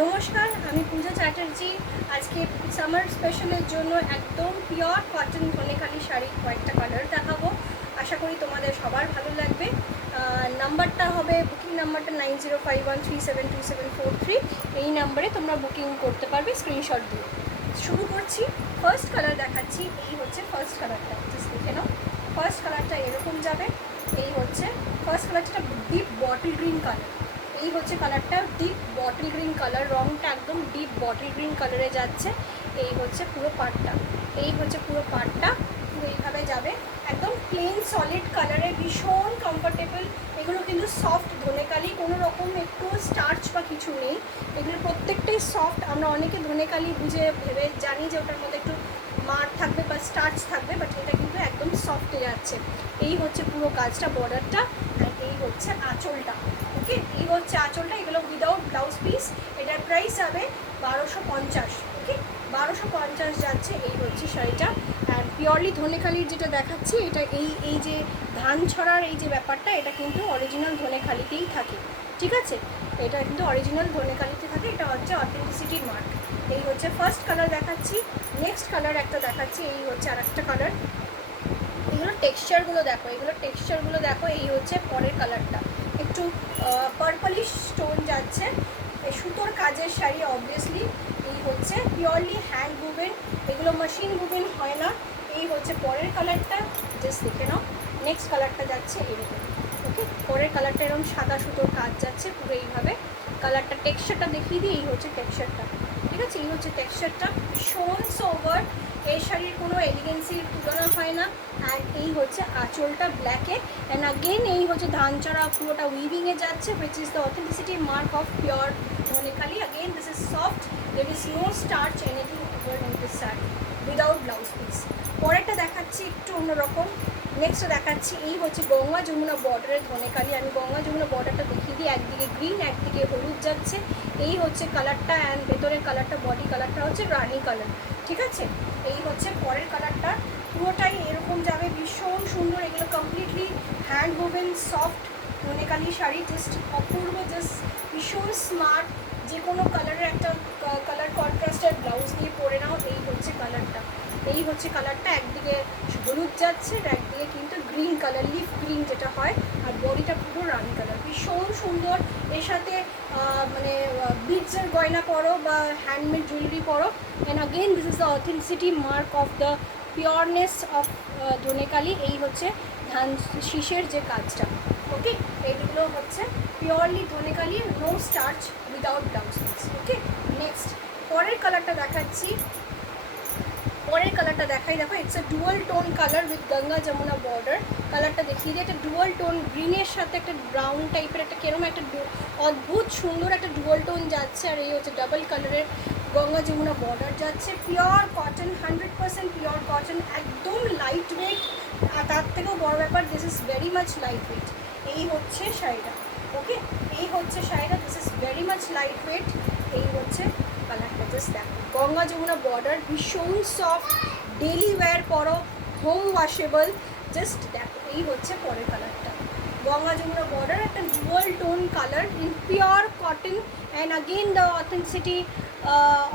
নমস্কার, আমি পূজা চ্যাটার্জি। আজকে সামার স্পেশালের জন্য একদম পিওর কটন ধনেখালি শাড়ি কয়েকটা কালার দেখাবো। আশা করি তোমাদের সবার ভালো লাগবে। নাম্বারটা হবে, বুকিং নাম্বারটা 9051372743। এই নাম্বারে তোমরা বুকিং করতে পারবে স্ক্রিনশট দিয়ে। শুরু করছি। ফার্স্ট কালার দেখাচ্ছি। এই হচ্ছে ফার্স্ট কালারটা, জাস্ট দেখে নাও। ফার্স্ট কালারটা এরকম যাবে। এই হচ্ছে ফার্স্ট কালারটা, ডিপ বটল গ্রিন কালার। এই হচ্ছে কালারটা, ডিপ বটল গ্রিন কালার, রংটা একদম ডিপ বটল গ্রিন কালারে যাচ্ছে। এই হচ্ছে পুরো পাড়টা, এই হচ্ছে পুরো পাড়টা, পুরো এইভাবে যাবে। একদম প্লেন সলিড কালারে, ভীষণ কমফোর্টেবল। এগুলো কিন্তু সফট ধনেকালি, কোনো রকম একটু স্টার্চ বা কিছু নেই। এগুলো প্রত্যেকটাই সফট। আমরা অনেকে ধনেকালি বুঝে ভেবে জানি যে ওটার মধ্যে একটু মার থাকবে বা স্টার্চ থাকবে, বাট এটা কিন্তু একদম সফটে যাচ্ছে। এই হচ্ছে পুরো কাজটা, বর্ডারটা, আর এই হচ্ছে আঁচলটা। ওকে, এই হচ্ছে আঁচলটা। এগুলো উইদাউট ব্লাউজ পিস। এটার প্রাইস হবে 1250। ওকে, 1250 যাচ্ছে। এই হচ্ছে শাড়িটা। আর পিওরলি ধনেখালির যেটা দেখাচ্ছি, এটা এই যে ধান ছড়ার এই যে ব্যাপারটা, এটা কিন্তু অরিজিনাল ধনেখালিতেই থাকে। ঠিক আছে, এটা কিন্তু অরিজিনাল ধনেখালিতে থাকে। এটা হচ্ছে অথেন্টিসিটির মার্ক। এই হচ্ছে ফার্স্ট কালার দেখাচ্ছি। নেক্সট কালার একটা দেখাচ্ছি। এই হচ্ছে আর একটা কালার। এগুলো টেক্সচারগুলো দেখো, এগুলো টেক্সচারগুলো দেখো। এই হচ্ছে পরের কালারটা, একটু পার্পলিশ স্টোন যাচ্ছে। এই সুতোর কাজের শাড়ি অবভিয়াসলি। এই হচ্ছে পিওরলি হ্যান্ড বুবেন, এগুলো মেশিন বুবেন হয় না। এই হচ্ছে পরের কালারটা, জাস্ট দেখে নাও। নেক্সট কালারটা যাচ্ছে এরকম। ওকে, পরের কালারটা এরকম সাদা সুতোর কাজ যাচ্ছে পুরো এইভাবে। কালারটা টেক্সচারটা দেখিয়ে দিই। এই হচ্ছে টেক্সচারটা। ঠিক আছে, এই হচ্ছে টেক্সচারটা, ভীষণ সোভার। এই শাড়ির কোনো এলিগেন্সির তুলনা হয় না। অ্যান্ড এই হচ্ছে আঁচলটা ব্ল্যাকে। অ্যান্ড আগেন এই হচ্ছে ধানচড়া, পুরোটা উইভিংয়ে যাচ্ছে, which is the authenticity mark of pure Dhanekhali. Again this is soft, there is no starch anything over in this sari, without blouse piece. পরেরটা দেখাচ্ছি একটু অন্যরকম। নেক্সট দেখাচ্ছি, এই হচ্ছে গঙ্গা যমুনা বর্ডারের ধনেখালি। আমি গঙ্গা যমুনা বর্ডারটা দেখিয়ে দিই। একদিকে গ্রিন, একদিকে হলুদ যাচ্ছে। এই হচ্ছে কালারটা। অ্যান্ড ভেতরের কালারটা, বডি কালারটা হচ্ছে রানি কালার। ঠিক আছে, এই হচ্ছে পরের কালারটা। পুরোটাই এরকম যাবে, ভীষণ সুন্দর। এগুলো completely hand woven soft Dhaniakhali sari, just অপূর্ব, জাস্ট ভীষণ স্মার্ট। যে কোনো কালারের একটা কালার কন্ট্রাস্টের ব্লাউজ দিয়ে পরে নাও। এই হচ্ছে কালারটা, এই হচ্ছে কালারটা। একদিকে হলুদ যাচ্ছে, আর একদিকে কিন্তু গ্রিন কালার, লিফ গ্রিন যেটা হয়। আর বডিটা পুরো রানি কালার, ভীষণ সুন্দর। এর সাথে মানে বিটসের গয়না পরো বা হ্যান্ডমেড জুয়েলারি পরো। And again this is the authenticity mark of the pureness of Dhaniakhali. এই হচ্ছে ধান শীষের যে কাজটা। ওকে, এইগুলো হচ্ছে purely Dhaniakhali, no starch, without blouse piece. Okay, next পরের কালারটা দেখাচ্ছি। পরের কালারটা দেখাই, দেখো। It's a dual tone colour with Ganga Jamuna border. কালারটা দেখিয়ে দিই। একটা ডুয়াল টোন, গ্রিনের সাথে একটা ব্রাউন টাইপের একটা কেরম একটা অদ্ভুত সুন্দর একটা ডুয়াল টোন যাচ্ছে। আর এই হচ্ছে ডাবল কালারের গঙ্গা যমুনা বর্ডার যাচ্ছে। পিওর কটন, 100% পিওর কটন, একদম লাইট ওয়েট। আর তার থেকেও বড় ব্যাপার, this is very much light weight. এই হচ্ছে শাড়িটা। ওকে, এই হচ্ছে শাড়িটা, this is very much light weight. এই হচ্ছে কালারটা, জাস্ট দেখো। গঙ্গা যমুনা বর্ডার, ভীষণ সফট, ডেলি ওয়্যার করো, হোম ওয়াশেবল, জাস্ট দেখো। এই হচ্ছে পরের কালারটা, গঙ্গা যমুনা বর্ডার, একটা dual tone colour in pure cotton. And again the authenticity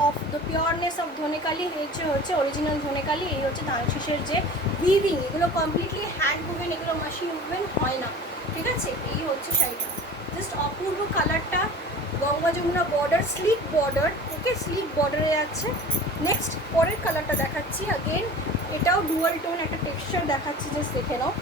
of the pureness of Dhaniakhali. হচ্ছে অরিজিনাল ধনেখালি। এই হচ্ছে ধানশীষের যে উইভিং, এগুলো কমপ্লিটলি হ্যান্ড উভেন, এগুলো মেশিন উভেন হয় না। ঠিক আছে, এই হচ্ছে শাড়িটা, জাস্ট অপূর্ব কালারটা। Ganga Jamuna border, sleek border. Okay, sleek বর্ডারে যাচ্ছে। নেক্সট পরের কালারটা দেখাচ্ছি। আগেন এটাও ডুয়াল টোন, একটা টেক্সচার দেখাচ্ছি, জাস্ট দেখে নাও।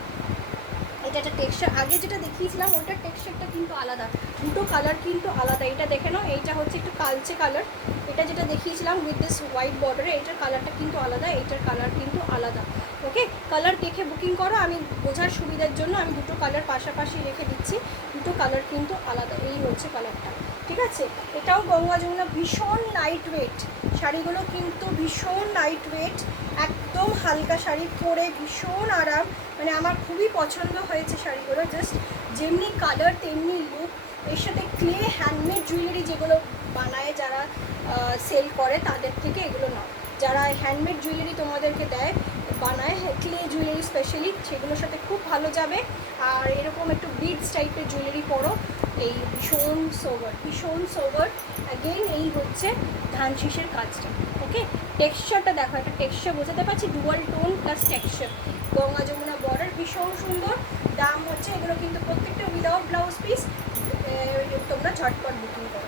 এটা একটা টেক্সচার, আগে যেটা দেখিয়েছিলাম ওটার টেক্সচারটা কিন্তু আলাদা, দুটো কালার কিন্তু আলাদা। এটা দেখে নাও, এইটা হচ্ছে একটু কালচে কালার। এটা যেটা দেখিয়েছিলাম উইথ দিস হোয়াইট বর্ডারে, এটার কালারটা কিন্তু আলাদা, এইটার কালার কিন্তু আলাদা। ওকে, কালার দেখে বুকিং করো। আমি বোঝার সুবিধার জন্য আমি দুটো কালার পাশাপাশি রেখে দিচ্ছি, দুটো কালার কিন্তু আলাদা। এই হচ্ছে কালারটা। ঠিক আছে, এটাও গঙ্গা যমুনা, ভীষণ লাইট ওয়েট শাড়িগুলো, কিন্তু ভীষণ লাইট ওয়েট, একদম হালকা শাড়ি, পরে ভীষণ আরাম। মানে আমার খুবই পছন্দ হয়েছে শাড়িগুলো, জাস্ট যেমনি কালার তেমনি লুক। এর সাথে ক্লে হ্যান্ডমেড জুয়েলারি যেগুলো বানায়, যারা সেল করে তাদের থেকে এগুলো নাও। যারা হ্যান্ডমেড জুয়েলারি তোমাদেরকে দেয়, বানায় ক্লে জুয়েলারি স্পেশালি, সেগুলোর সাথে খুব ভালো যাবে। আর এরকম একটু বিডস টাইপের জুয়েলারি পরো, এই ভীষণ সোবার অ্যাগেইন এই হচ্ছে ধান শীষের কাজটা। ওকে, টেক্সচারটা দেখো, একটা টেক্সচার বোঝাতে পারছি, dual tone plus texture, Ganga Jamuna border, ভীষণ সুন্দর। দাম হচ্ছে এগুলো কিন্তু প্রত্যেকটা উইদাউট ব্লাউজ পিস, তোমরা ঝটপট বুকিং করো।